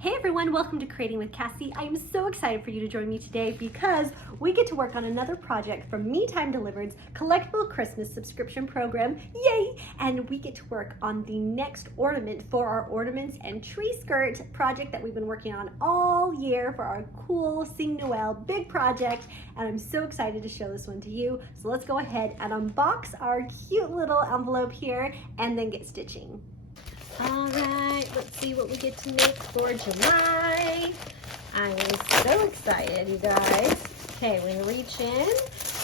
Hey everyone, welcome to Creating with Cassie. I am so excited for you to join me today because we get to work on another project from Me Time Delivered's Collectible Christmas subscription program. Yay! And we get to work on the next ornament for our ornaments and tree skirt project that we've been working on all year for our cool Sing Noel big project. And I'm so excited to show this one to you. So let's go ahead and unbox our cute little envelope here and then get stitching. All right, let's see what we get to make for July. I am so excited, you guys. Okay, we're gonna reach in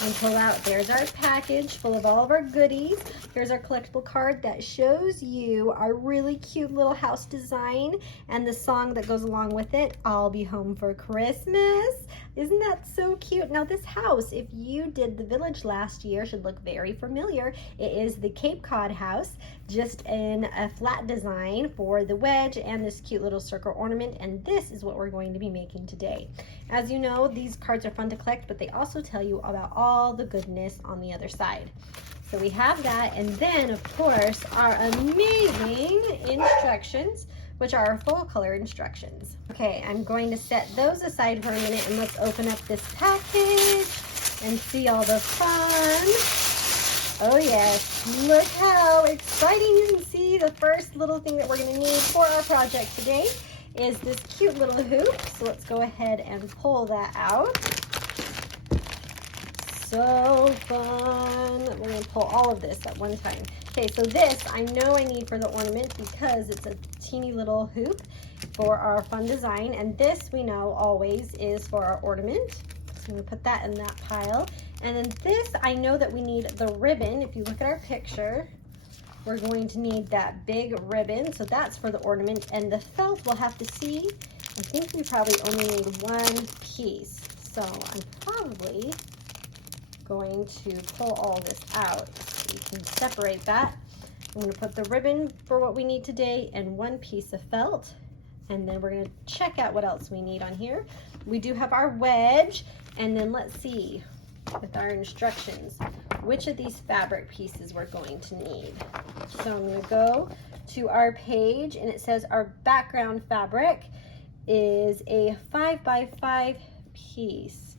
and pull out, there's our package full of all of our goodies. Here's our collectible card that shows you our really cute little house design and the song that goes along with it, I'll Be Home for Christmas. Isn't that so cute? Now this house, if you did the village last year, should look very familiar. It is the Cape Cod house, just in a flat design for the wedge and this cute little circle ornament, and this is what we're going to be making today. As you know, these cards are fun to collect, but they also tell you about all the goodness on the other side. So we have that, and then of course our amazing instructions, which are our full color instructions. Okay, I'm going to set those aside for a minute and let's open up this package and see all the fun. Oh yes, look how exciting. You can see the first little thing that we're gonna need for our project today is this cute little hoop. So let's go ahead and pull that out. So fun. We're gonna pull all of this at one time. Okay, so this I know I need for the ornament because it's a teeny little hoop for our fun design, and this we know always is for our ornament. So I'm gonna put that in that pile. And then this, I know that we need the ribbon. If you look at our picture, we're going to need that big ribbon. So that's for the ornament, and the felt we'll have to see. I think we probably only need one piece. So I'm probably going to pull all this out so you can separate that. I'm going to put the ribbon for what we need today and one piece of felt, and then we're going to check out what else we need on here. We do have our wedge, and then let's see with our instructions which of these fabric pieces we're going to need. So I'm going to go to our page, and it says our background fabric is a 5x5 piece.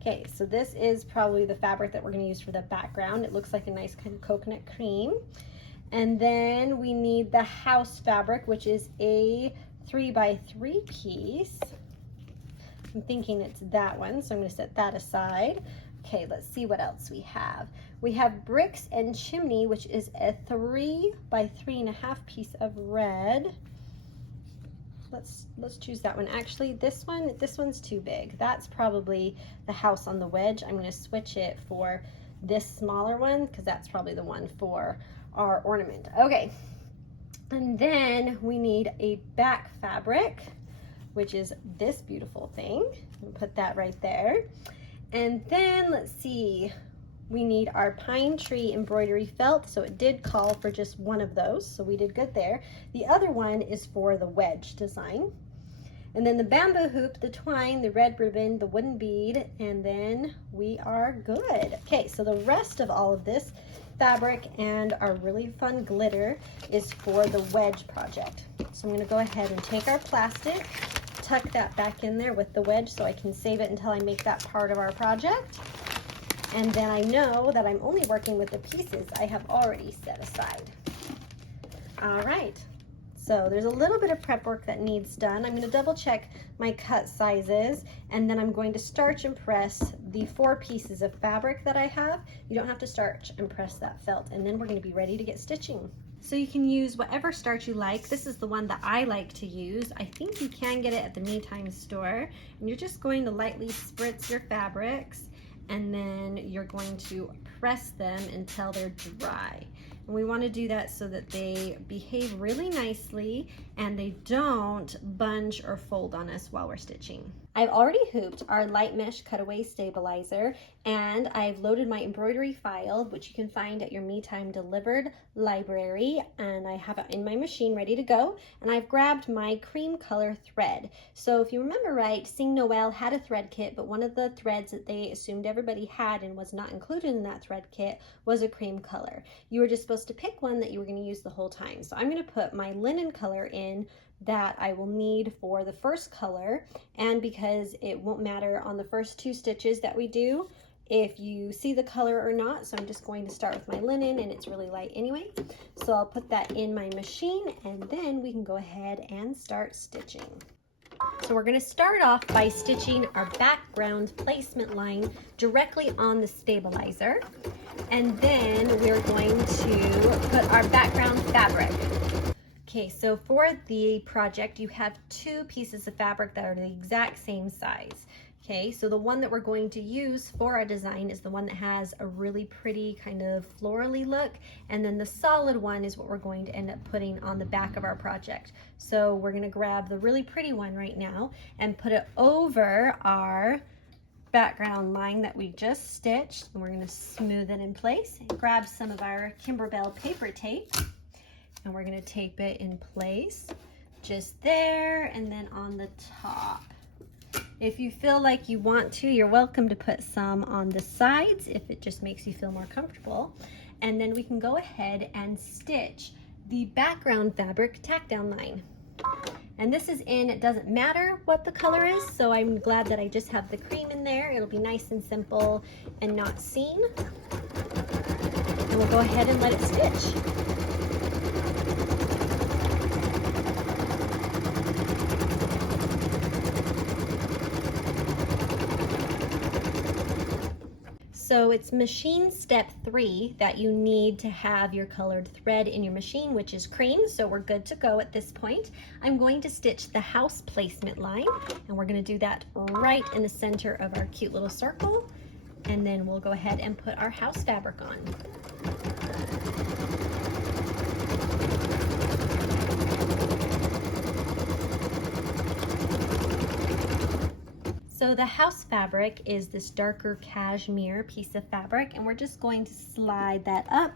Okay, so this is probably the fabric that we're going to use for the background. It looks like a nice kind of coconut cream. And then we need the house fabric, which is a 3x3 piece. I'm thinking it's that one, so I'm going to set that aside. Okay, let's see what else we have. We have bricks and chimney, which is a 3x3.5 piece of red. Let's choose that one. Actually, this one's too big. That's probably the house on the wedge. I'm going to switch it for this smaller one because that's probably the one for our ornament. Okay, and then we need a back fabric, which is this beautiful thing. I'll put that right there. And then let's see, we need our pine tree embroidery felt, so it did call for just one of those, so we did good there. The other one is for the wedge design. And then the bamboo hoop, the twine, the red ribbon, the wooden bead, and then we are good. Okay, so the rest of all of this fabric and our really fun glitter is for the wedge project. So I'm gonna go ahead and take our plastic, tuck that back in there with the wedge so I can save it until I make that part of our project. And then I know that I'm only working with the pieces I have already set aside. All right, so there's a little bit of prep work that needs done. I'm going to double check my cut sizes, and then I'm going to starch and press the 4 pieces of fabric that I have. You don't have to starch and press that felt, and then we're going to be ready to get stitching. So you can use whatever starch you like. This is the one that I like to use. I think you can get it at the Me Time store. And you're just going to lightly spritz your fabrics, and then you're going to press them until they're dry. And we want to do that so that they behave really nicely and they don't bunch or fold on us while we're stitching. I've already hooped our light mesh cutaway stabilizer, and I've loaded my embroidery file, which you can find at your Me Time Delivered library, and I have it in my machine ready to go, and I've grabbed my cream color thread. So if you remember right, Sing Noel had a thread kit, but one of the threads that they assumed everybody had and was not included in that thread kit was a cream color. You were just supposed to pick one that you were going to use the whole time. So I'm going to put my linen color in that I will need for the first color, and because it won't matter on the first 2 stitches that we do if you see the color or not, so I'm just going to start with my linen, and it's really light anyway. So I'll put that in my machine, and then we can go ahead and start stitching. So we're going to start off by stitching our background placement line directly on the stabilizer, and then we're going to put our background fabric. Okay, so for the project, you have 2 pieces of fabric that are the exact same size. Okay, so the one that we're going to use for our design is the one that has a really pretty kind of florally look, and then the solid one is what we're going to end up putting on the back of our project. So we're going to grab the really pretty one right now and put it over our background line that we just stitched, and we're going to smooth it in place. Grab some of our Kimberbell paper tape, and we're going to tape it in place just there, and then on the top. If you feel like you want to, you're welcome to put some on the sides if it just makes you feel more comfortable. And then we can go ahead and stitch the background fabric tack down line. And this is in, it doesn't matter what the color is, so I'm glad that I just have the cream in there. It'll be nice and simple and not seen. And we'll go ahead and let it stitch. So it's machine step 3 that you need to have your colored thread in your machine, which is cream, so we're good to go at this point. I'm going to stitch the house placement line, and we're going to do that right in the center of our cute little circle, and then we'll go ahead and put our house fabric on. So the house fabric is this darker cashmere piece of fabric, and we're just going to slide that up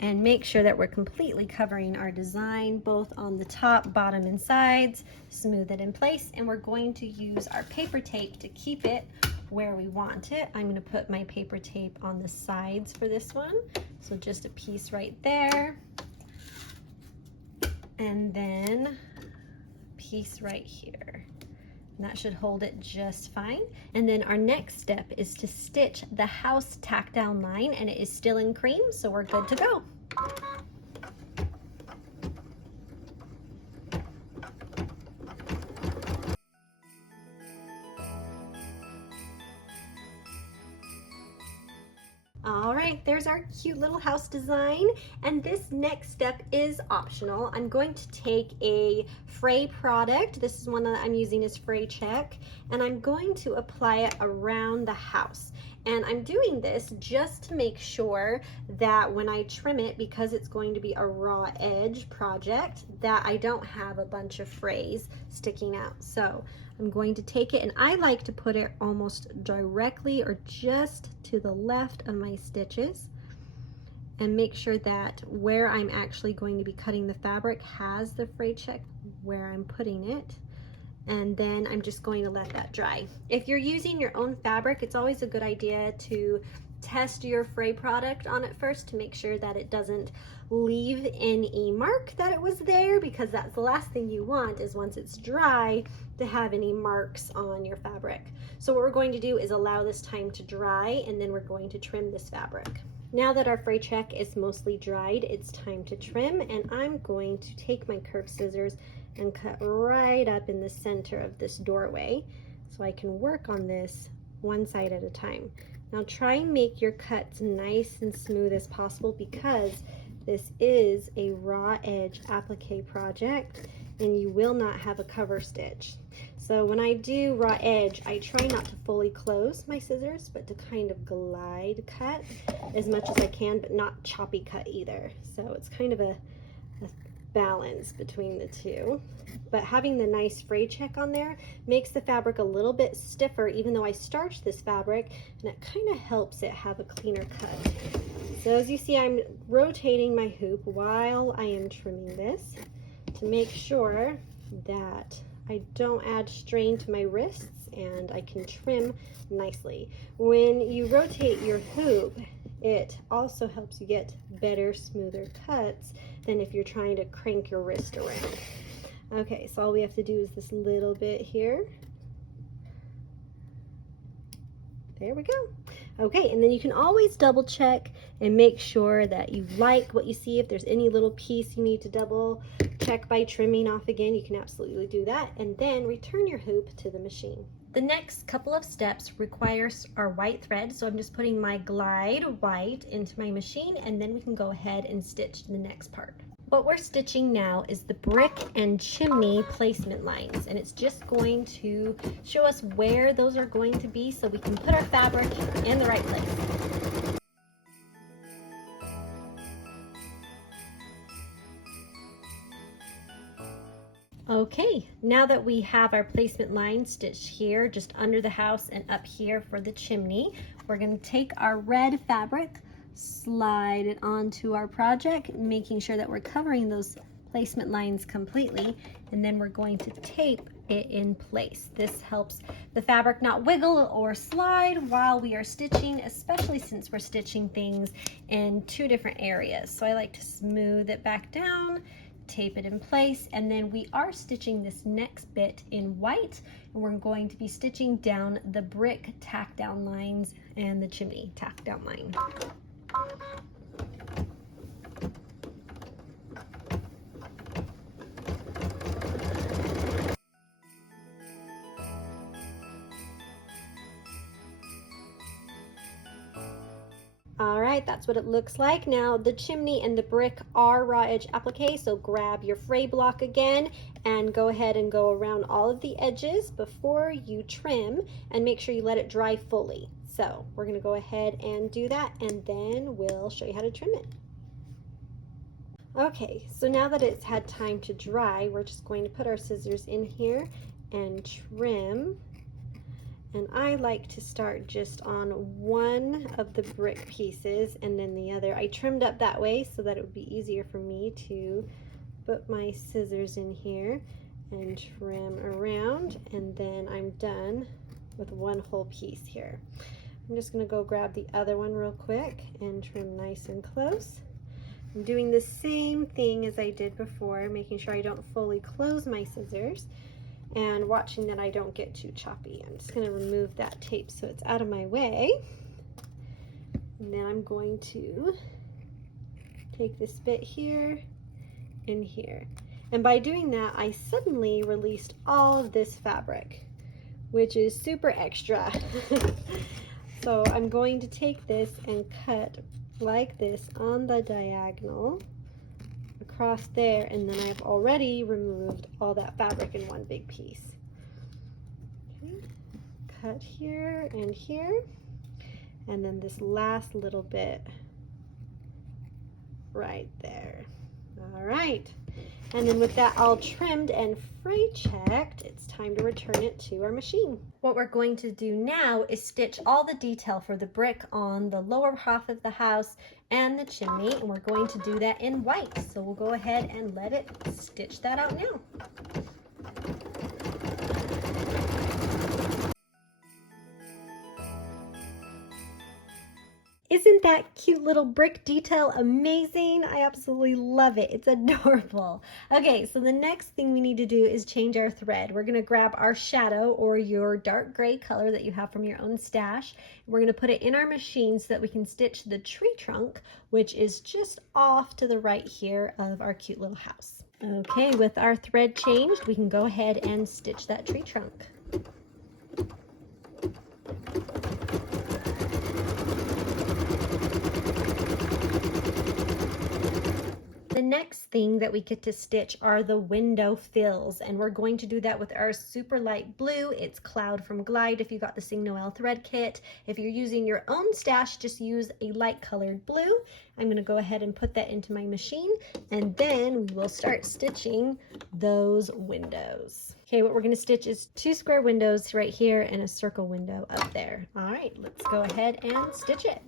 and make sure that we're completely covering our design both on the top, bottom, and sides. Smooth it in place, and we're going to use our paper tape to keep it where we want it. I'm going to put my paper tape on the sides for this one, so just a piece right there, and then a piece right here. And that should hold it just fine. And then our next step is to stitch the house tack down line, and it is still in cream, so we're good to go. All right, there's our cute little house design, and this next step is optional. I'm going to take a fray product. This is one that I'm using is Fray Check, and I'm going to apply it around the house. And I'm doing this just to make sure that when I trim it, because it's going to be a raw edge project, that I don't have a bunch of frays sticking out. So I'm going to take it, and I like to put it almost directly or just to the left of my stitches, and make sure that where I'm actually going to be cutting the fabric has the fray check where I'm putting it. And then I'm just going to let that dry. If you're using your own fabric, it's always a good idea to test your fray product on it first to make sure that it doesn't leave any mark that it was there, because that's the last thing you want, is once it's dry to have any marks on your fabric. So what we're going to do is allow this time to dry, and then we're going to trim this fabric. Now that our fray check is mostly dried, it's time to trim, and I'm going to take my curved scissors and cut right up in the center of this doorway so I can work on this one side at a time. Now try and make your cuts nice and smooth as possible, because this is a raw edge applique project and you will not have a cover stitch. So when I do raw edge, I try not to fully close my scissors, but to kind of glide cut as much as I can, but not choppy cut either. So it's kind of a balance between the two. But having the nice fray check on there makes the fabric a little bit stiffer, even though I starched this fabric, and it kind of helps it have a cleaner cut. So as you see, I'm rotating my hoop while I am trimming this to make sure that I don't add strain to my wrists and I can trim nicely. When you rotate your hoop, it also helps you get better, smoother cuts than if you're trying to crank your wrist around. Okay, so all we have to do is this little bit here. There we go. Okay, and then you can always double check and make sure that you like what you see. If there's any little piece you need to double check by trimming off again, you can absolutely do that. And then return your hoop to the machine. The next couple of steps requires our white thread, so I'm just putting my glide white into my machine, and then we can go ahead and stitch the next part. What we're stitching now is the brick and chimney placement lines, and it's just going to show us where those are going to be so we can put our fabric in the right place. Okay, now that we have our placement line stitched here just under the house and up here for the chimney, we're going to take our red fabric, slide it onto our project, making sure that we're covering those placement lines completely, and then we're going to tape it in place. This helps the fabric not wiggle or slide while we are stitching, especially since we're stitching things in two different areas. So I like to smooth it back down, tape it in place, and then we are stitching this next bit in white, and we're going to be stitching down the brick tack down lines and the chimney tack down line. All right, that's what it looks like. Now the chimney and the brick are raw edge applique, so grab your fray block again and go ahead and go around all of the edges before you trim, and make sure you let it dry fully. So we're gonna go ahead and do that, and then we'll show you how to trim it. Okay, so now that it's had time to dry, we're just going to put our scissors in here and trim. And I like to start just on one of the brick pieces and then the other. I trimmed up that way so that it would be easier for me to put my scissors in here and trim around, and then I'm done with one whole piece here. I'm just going to go grab the other one real quick and trim nice and close. I'm doing the same thing as I did before, making sure I don't fully close my scissors and watching that I don't get too choppy. I'm just going to remove that tape so it's out of my way. And then I'm going to take this bit here and here. And by doing that, I suddenly released all of this fabric, which is super extra. So I'm going to take this and cut like this on the diagonal across there, and then I've already removed all that fabric in one big piece. Okay. Cut here and here, and then this last little bit right there. All right, and then with that all trimmed and fray checked, it's time to return it to our machine. What we're going to do now is stitch all the detail for the brick on the lower half of the house and the chimney, and we're going to do that in white. So we'll go ahead and let it stitch that out now. Isn't that cute little brick detail amazing? I absolutely love it. It's adorable. Okay, so the next thing we need to do is change our thread. We're gonna grab our shadow or your dark gray color that you have from your own stash. We're gonna put it in our machine so that we can stitch the tree trunk, which is just off to the right here of our cute little house. Okay, with our thread changed, we can go ahead and stitch that tree trunk. The next thing that we get to stitch are the window fills, and we're going to do that with our super light blue. It's Cloud from Glide if you got the Sing Noel thread kit. If you're using your own stash, just use a light colored blue. I'm going to go ahead and put that into my machine, and then we will start stitching those windows. Okay, what we're going to stitch is 2 square windows right here and a circle window up there. All right, let's go ahead and stitch it.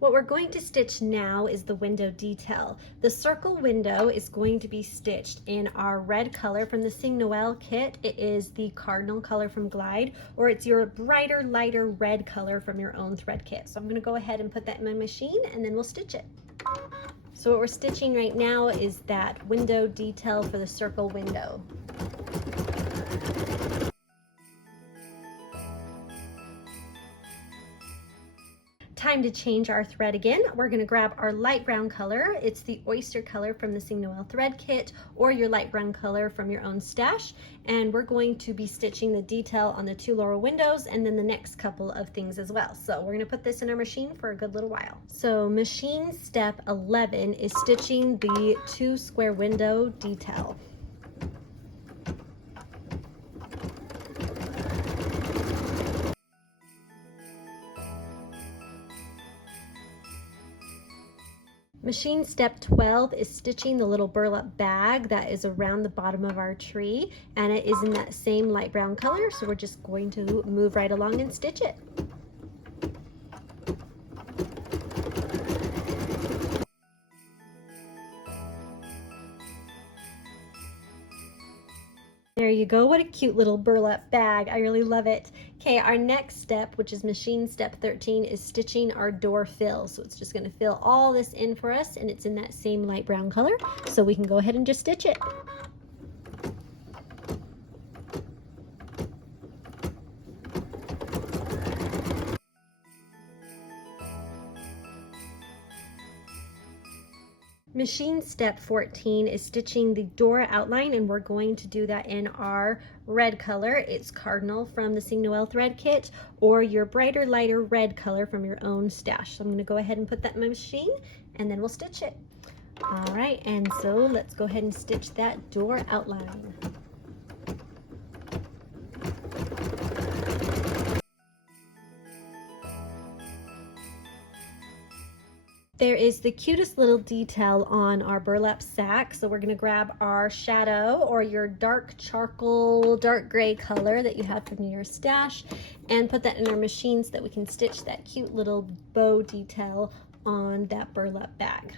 What we're going to stitch now is the window detail. The circle window is going to be stitched in our red color from the Sing Noel kit. It is the cardinal color from Glide, or it's your brighter, lighter red color from your own thread kit. So I'm going to go ahead and put that in my machine, and then we'll stitch it. So what we're stitching right now is that window detail for the circle window. Time to change our thread again. We're going to grab our light brown color. It's the oyster color from the Sing Noel thread kit, or your light brown color from your own stash, and we're going to be stitching the detail on the 2 laurel windows and then the next couple of things as well. So we're going to put this in our machine for a good little while. So machine step 11 is stitching the 2 square window detail. Machine step 12 is stitching the little burlap bag that is around the bottom of our tree, and it is in that same light brown color, so we're just going to move right along and stitch it. There you go. What a cute little burlap bag. I really love it. Okay, our next step, which is machine step 13, is stitching our door fill. So it's just going to fill all this in for us, and it's in that same light brown color. So we can go ahead and just stitch it. Machine step 14 is stitching the door outline, and we're going to do that in our red color. It's cardinal from the Sing Noel thread kit, or your brighter, lighter red color from your own stash. So I'm going to go ahead and put that in my machine, and then we'll stitch it. All right, and so let's go ahead and stitch that door outline. There is the cutest little detail on our burlap sack, so we're going to grab our shadow, or your dark charcoal, dark gray color that you have from your stash, and put that in our machine so that we can stitch that cute little bow detail on that burlap bag.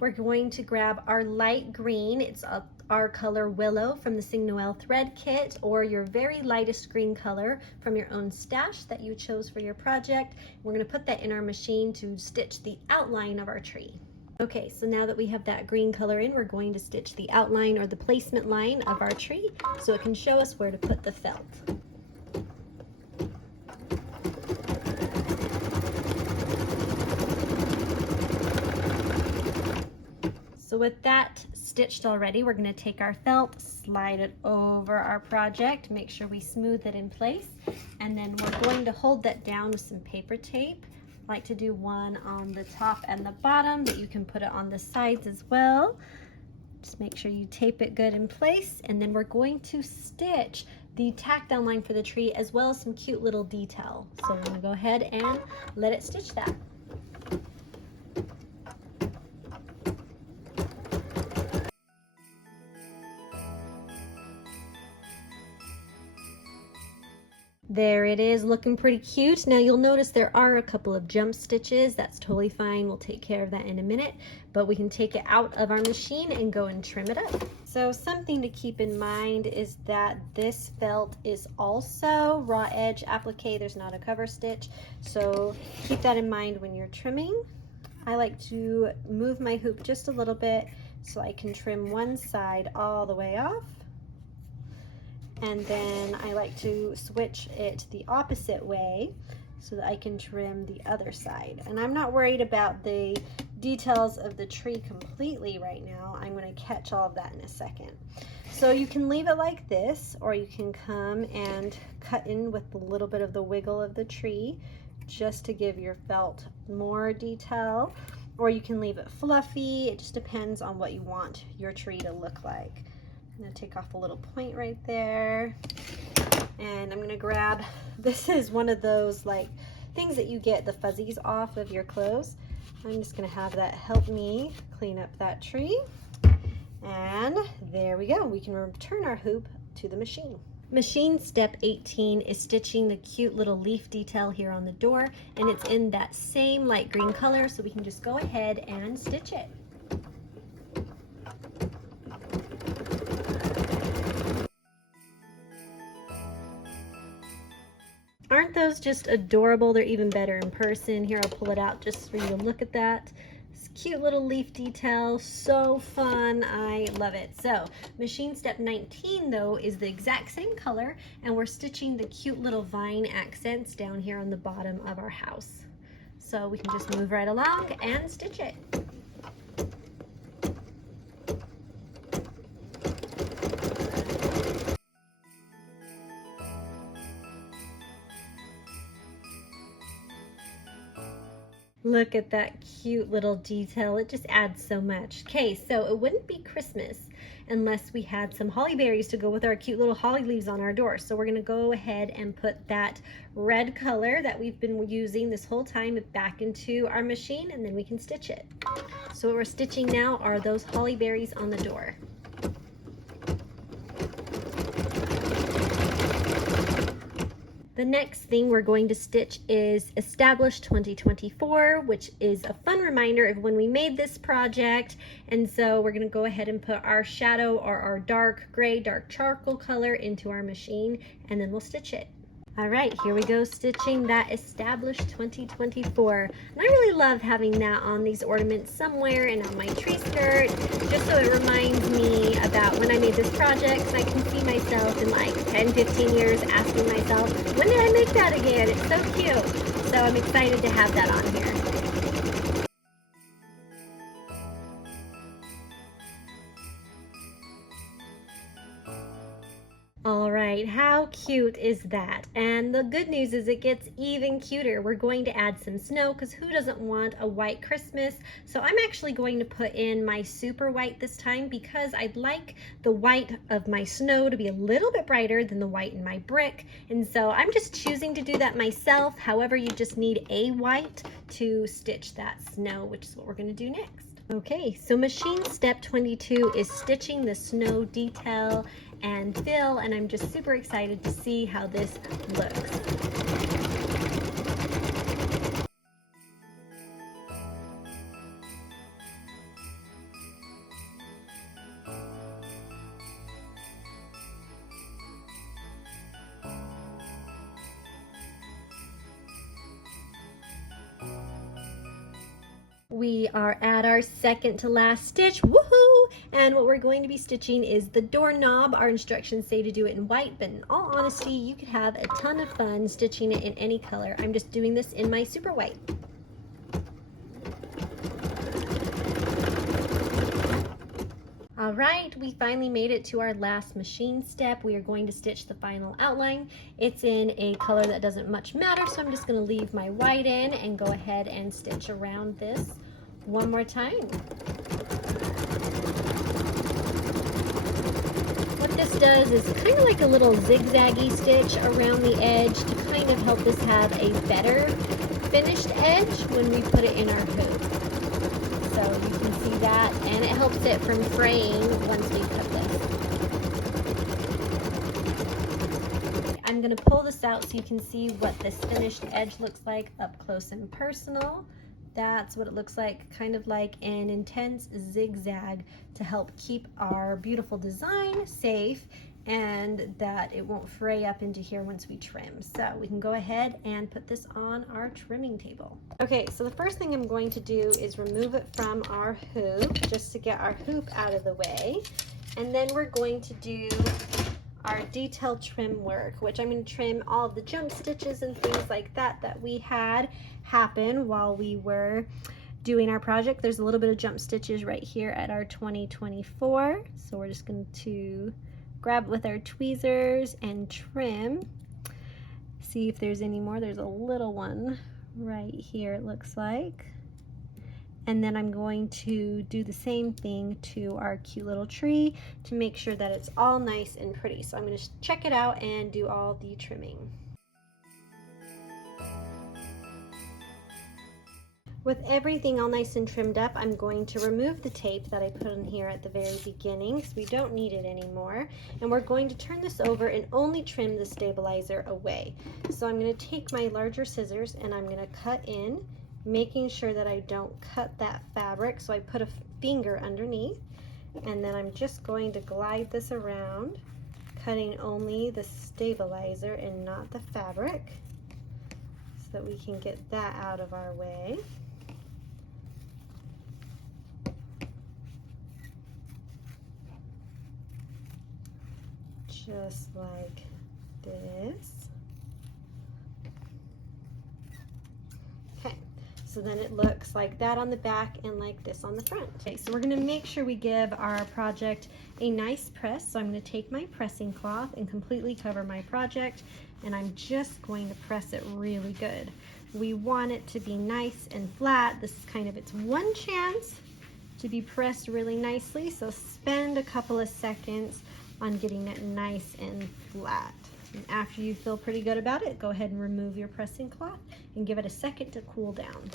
We're going to grab our light green. It's our color Willow from the Sing Noel thread kit, or your very lightest green color from your own stash that you chose for your project. We're going to put that in our machine to stitch the outline of our tree. Okay, so now that we have that green color in, we're going to stitch the outline, or the placement line of our tree, so it can show us where to put the felt. So with that stitched already, we're going to take our felt, slide it over our project, make sure we smooth it in place, and then we're going to hold that down with some paper tape. I like to do one on the top and the bottom, but you can put it on the sides as well. Just make sure you tape it good in place, and then we're going to stitch the tack down line for the tree as well as some cute little detail. So we're going to go ahead and let it stitch that. There it is, looking pretty cute. Now you'll notice there are a couple of jump stitches. That's totally fine. We'll take care of that in a minute, but we can take it out of our machine and go and trim it up. So something to keep in mind is that this felt is also raw edge applique. There's not a cover stitch, so keep that in mind when you're trimming. I like to move my hoop just a little bit so I can trim one side all the way off. And then I like to switch it the opposite way so that I can trim the other side. And I'm not worried about the details of the tree completely right now. I'm going to catch all of that in a second. So you can leave it like this, or you can come and cut in with a little bit of the wiggle of the tree just to give your felt more detail, or you can leave it fluffy. It just depends on what you want your tree to look like. I'm going to take off a little point right there, and I'm going to grab, this is one of those like things that you get the fuzzies off of your clothes. I'm just going to have that help me clean up that tree. And there we go. We can return our hoop to the machine. Machine step 18 is stitching the cute little leaf detail here on the door, and it's in that same light green color, so we can just go ahead and stitch it. Aren't those just adorable? They're even better in person. Here, I'll pull it out just for you to look at that. This cute little leaf detail, so fun. I love it. So machine step 19 though is the exact same color, and we're stitching the cute little vine accents down here on the bottom of our house. So we can just move right along and stitch it. Look at that cute little detail. It just adds so much. Okay, so it wouldn't be Christmas unless we had some holly berries to go with our cute little holly leaves on our door. So we're gonna go ahead and put that red color that we've been using this whole time back into our machine, and then we can stitch it. So what we're stitching now are those holly berries on the door. The next thing we're going to stitch is Establish 2024, which is a fun reminder of when we made this project. And so we're going to go ahead and put our shadow or our dark gray, dark charcoal color into our machine, and then we'll stitch it. All right, here we go, stitching that Establish 2024. And I really love having that on these ornaments somewhere and on my tree skirt, just so it reminds me about when I made this project, and I can see myself in like 10, 15 years asking myself, when did I make that again? It's so cute. So I'm excited to have that on here. All right, how cute is that? And the good news is it gets even cuter. We're going to add some snow, because who doesn't want a white Christmas? So I'm actually going to put in my super white this time, because I'd like the white of my snow to be a little bit brighter than the white in my brick. And so I'm just choosing to do that myself. However, you just need a white to stitch that snow, which is what we're going to do next. Okay, so machine step 22 is stitching the snow detail and fill, and I'm just super excited to see how this looks. We are at our second to last stitch, woohoo! And what we're going to be stitching is the doorknob. Our instructions say to do it in white, but in all honesty, you could have a ton of fun stitching it in any color. I'm just doing this in my super white. All right, we finally made it to our last machine step. We are going to stitch the final outline. It's in a color that doesn't much matter, so I'm just going to leave my white in and go ahead and stitch around this one more time. What this does is kind of like a little zigzaggy stitch around the edge to kind of help us have a better finished edge when we put it in our hoop. So you can see that, and it helps it from fraying once we cut this. I'm going to pull this out so you can see what this finished edge looks like up close and personal. That's what it looks like, kind of like an intense zigzag to help keep our beautiful design safe and that it won't fray up into here once we trim. So we can go ahead and put this on our trimming table. Okay, so the first thing I'm going to do is remove it from our hoop, just to get our hoop out of the way. And then we're going to do our detail trim work, which I'm going to trim all of the jump stitches and things like that that we had happen while we were doing our project. There's a little bit of jump stitches right here at our 2024. So we're just going to grab it with our tweezers and trim. See if there's any more. There's a little one right here, it looks like. And then I'm going to do the same thing to our cute little tree to make sure that it's all nice and pretty. So I'm going to check it out and do all the trimming. With everything all nice and trimmed up, I'm going to remove the tape that I put in here at the very beginning because we don't need it anymore. And we're going to turn this over and only trim the stabilizer away. So I'm going to take my larger scissors and I'm going to cut in, making sure that I don't cut that fabric. So I put a finger underneath, and then I'm just going to glide this around, cutting only the stabilizer and not the fabric, so that we can get that out of our way. Just like this. Okay, so then it looks like that on the back and like this on the front. Okay, so we're going to make sure we give our project a nice press. So I'm going to take my pressing cloth and completely cover my project, and I'm just going to press it really good. We want it to be nice and flat. This is kind of its one chance to be pressed really nicely, so spend a couple of seconds on getting it nice and flat. And after you feel pretty good about it, go ahead and remove your pressing cloth and give it a second to cool down.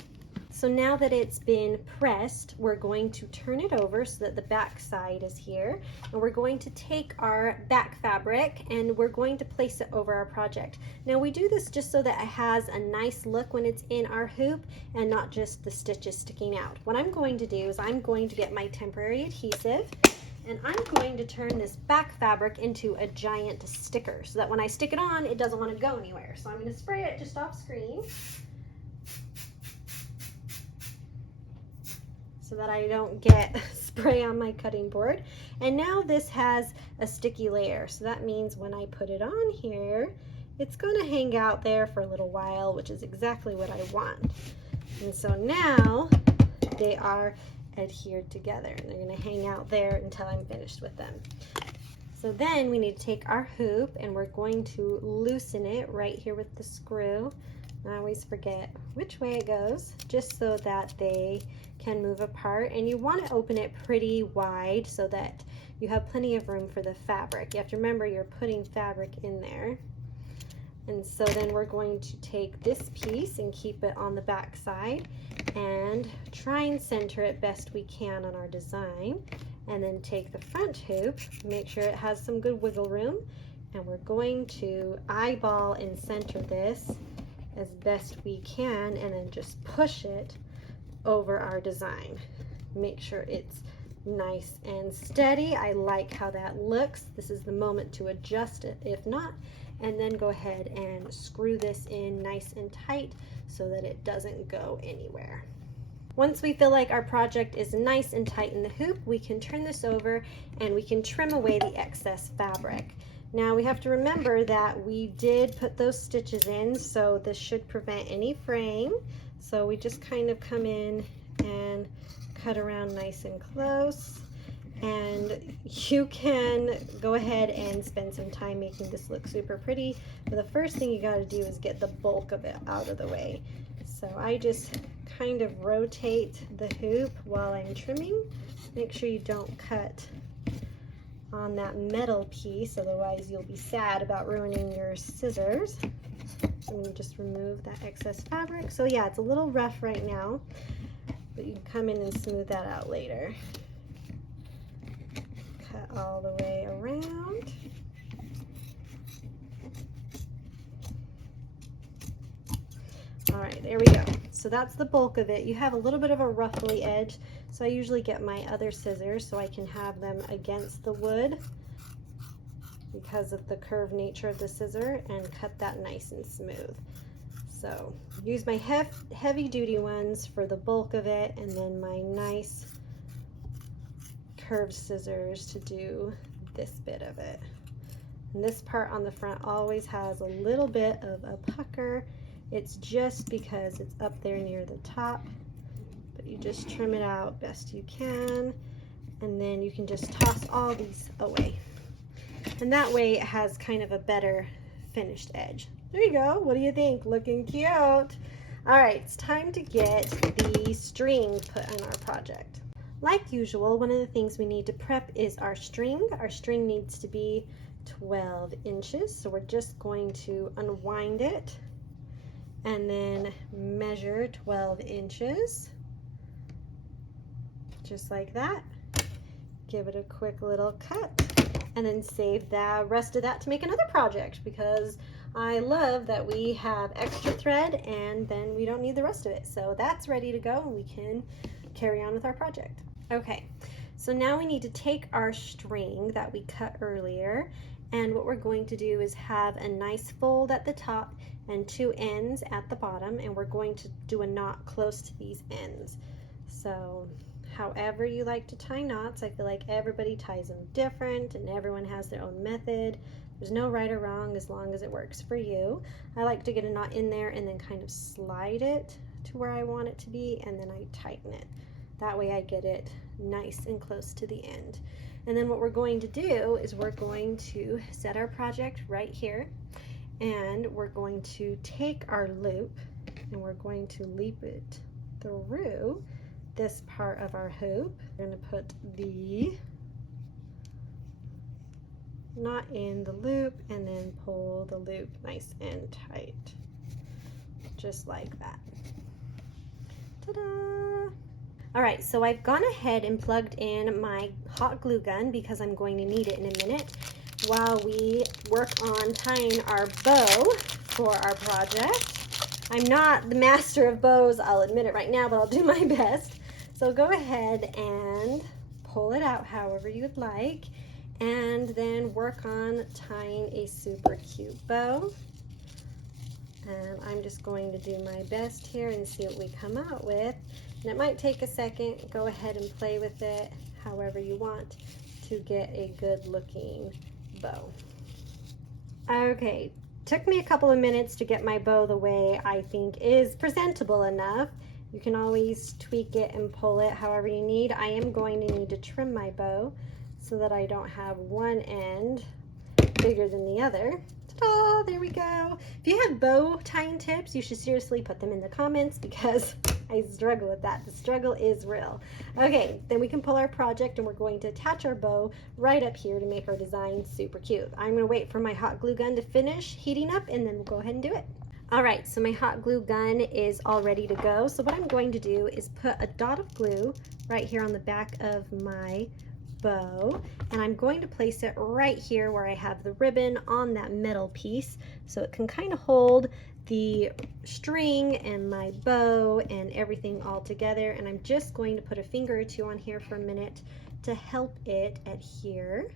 So now that it's been pressed, we're going to turn it over so that the back side is here, and we're going to take our back fabric and we're going to place it over our project. Now we do this just so that it has a nice look when it's in our hoop and not just the stitches sticking out. What I'm going to do is I'm going to get my temporary adhesive, and I'm going to turn this back fabric into a giant sticker so that when I stick it on, it doesn't want to go anywhere. So I'm going to spray it just off screen so that I don't get spray on my cutting board. And now this has a sticky layer, so that means when I put it on here, it's going to hang out there for a little while, which is exactly what I want. And so now they are adhered together, and they're going to hang out there until I'm finished with them. So then we need to take our hoop and we're going to loosen it right here with the screw. I always forget which way it goes, just so that they can move apart. And you want to open it pretty wide so that you have plenty of room for the fabric. You have to remember you're putting fabric in there. And so then we're going to take this piece and keep it on the back side and try and center it best we can on our design. And then take the front hoop, make sure it has some good wiggle room, and we're going to eyeball and center this as best we can, and then just push it over our design. Make sure it's nice and steady. I like how that looks. This is the moment to adjust it if not, and then go ahead and screw this in nice and tight so that it doesn't go anywhere. Once we feel like our project is nice and tight in the hoop, we can turn this over and we can trim away the excess fabric. Now we have to remember that we did put those stitches in, so this should prevent any fraying. So we just kind of come in and cut around nice and close. And you can go ahead and spend some time making this look super pretty, but the first thing you got to do is get the bulk of it out of the way. So I just kind of rotate the hoop while I'm trimming. Make sure you don't cut on that metal piece, otherwise you'll be sad about ruining your scissors. I'm going to just remove that excess fabric. So yeah, it's a little rough right now, but you can come in and smooth that out later. Cut all the way around. All right, there we go. So that's the bulk of it. You have a little bit of a ruffly edge, so I usually get my other scissors so I can have them against the wood because of the curved nature of the scissor, and cut that nice and smooth. So use my heavy duty ones for the bulk of it, and then my nice curved scissors to do this bit of it. And this part on the front always has a little bit of a pucker. It's just because it's up there near the top, but you just trim it out best you can, and then you can just toss all these away. And that way it has kind of a better finished edge. There you go. What do you think? Looking cute. All right, it's time to get the string put on our project. Like usual, one of the things we need to prep is our string. Our string needs to be 12 inches, so we're just going to unwind it and then measure 12 inches, just like that. Give it a quick little cut, and then save the rest of that to make another project, because I love that we have extra thread and then we don't need the rest of it. So that's ready to go and we can carry on with our project. Okay, so now we need to take our string that we cut earlier, and what we're going to do is have a nice fold at the top and two ends at the bottom, and we're going to do a knot close to these ends. So however you like to tie knots, I feel like everybody ties them different and everyone has their own method. There's no right or wrong as long as it works for you. I like to get a knot in there and then kind of slide it to where I want it to be, and then I tighten it. That way I get it nice and close to the end. And then what we're going to do is we're going to set our project right here, and we're going to take our loop and we're going to loop it through this part of our hoop. We're going to put the knot in the loop and then pull the loop nice and tight, just like that. Ta-da! All right, so I've gone ahead and plugged in my hot glue gun because I'm going to need it in a minute while we work on tying our bow for our project. I'm not the master of bows, I'll admit it right now, but I'll do my best. So go ahead and pull it out however you would like, and then work on tying a super cute bow. And I'm just going to do my best here and see what we come out with. And it might take a second. Go ahead and play with it however you want to get a good looking bow. Okay, took me a couple of minutes to get my bow the way I think is presentable enough. You can always tweak it and pull it however you need. I am going to need to trim my bow so that I don't have one end bigger than the other. Ta-da, there we go. If you have bow tying tips, you should seriously put them in the comments because I struggle with that. The struggle is real. Okay, then we can pull our project and we're going to attach our bow right up here to make our design super cute. I'm gonna wait for my hot glue gun to finish heating up and then we'll go ahead and do it. All right, so my hot glue gun is all ready to go. So what I'm going to do is put a dot of glue right here on the back of my bow, and I'm going to place it right here where I have the ribbon on that metal piece so it can kind of hold the string and my bow and everything all together. And I'm just going to put a finger or two on here for a minute to help it adhere.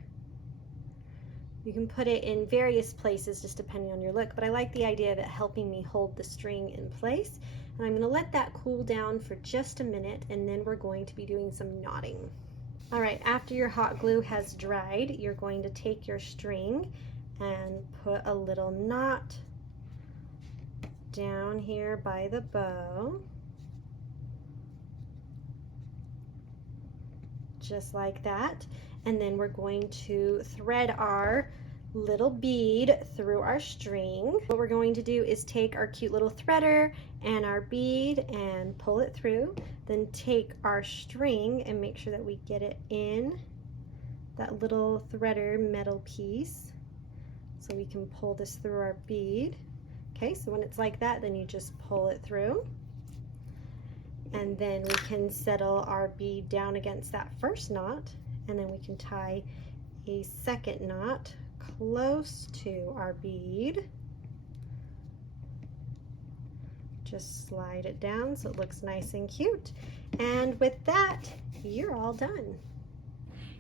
You can put it in various places just depending on your look, but I like the idea of it helping me hold the string in place. And I'm going to let that cool down for just a minute, and then we're going to be doing some knotting. All right, after your hot glue has dried, you're going to take your string and put a little knot down here by the bow, just like that. And then we're going to thread our little bead through our string. What we're going to do is take our cute little threader and our bead and pull it through, then take our string and make sure that we get it in that little threader metal piece so we can pull this through our bead. Okay, so when it's like that, then you just pull it through, and then we can settle our bead down against that first knot, and then we can tie a second knot close to our bead. Just slide it down so it looks nice and cute. And with that, you're all done.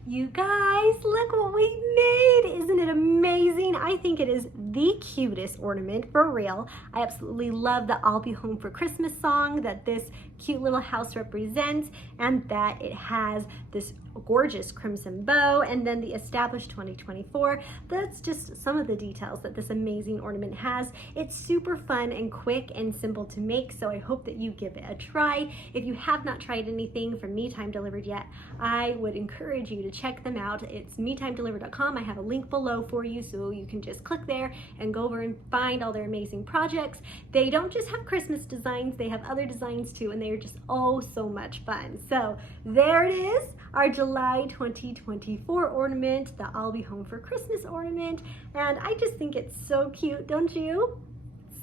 You guys, look what we made. Isn't it amazing? I think it is the cutest ornament, for real. I absolutely love the I'll Be Home for Christmas song that this cute little house represents, and that it has this gorgeous crimson bow and then the established 2024. That's just some of the details that this amazing ornament has. It's super fun and quick and simple to make, so I hope that you give it a try. If you have not tried anything from Me Time Delivered yet, I would encourage you to check them out. It's metimedelivered.com. I have a link below for you, so you can just click there and go over and find all their amazing projects. They don't just have Christmas designs, they have other designs too, and they are just oh so much fun. So there it is, our July 2024 ornament, the I'll Be Home for Christmas ornament, and I just think it's so cute, don't you?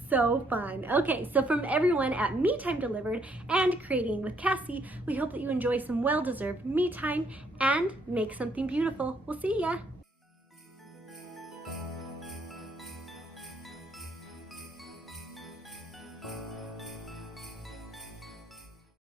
So fun. Okay, so from everyone at Me Time Delivered and Creating with Cassie, we hope that you enjoy some well-deserved me time and make something beautiful. We'll see ya.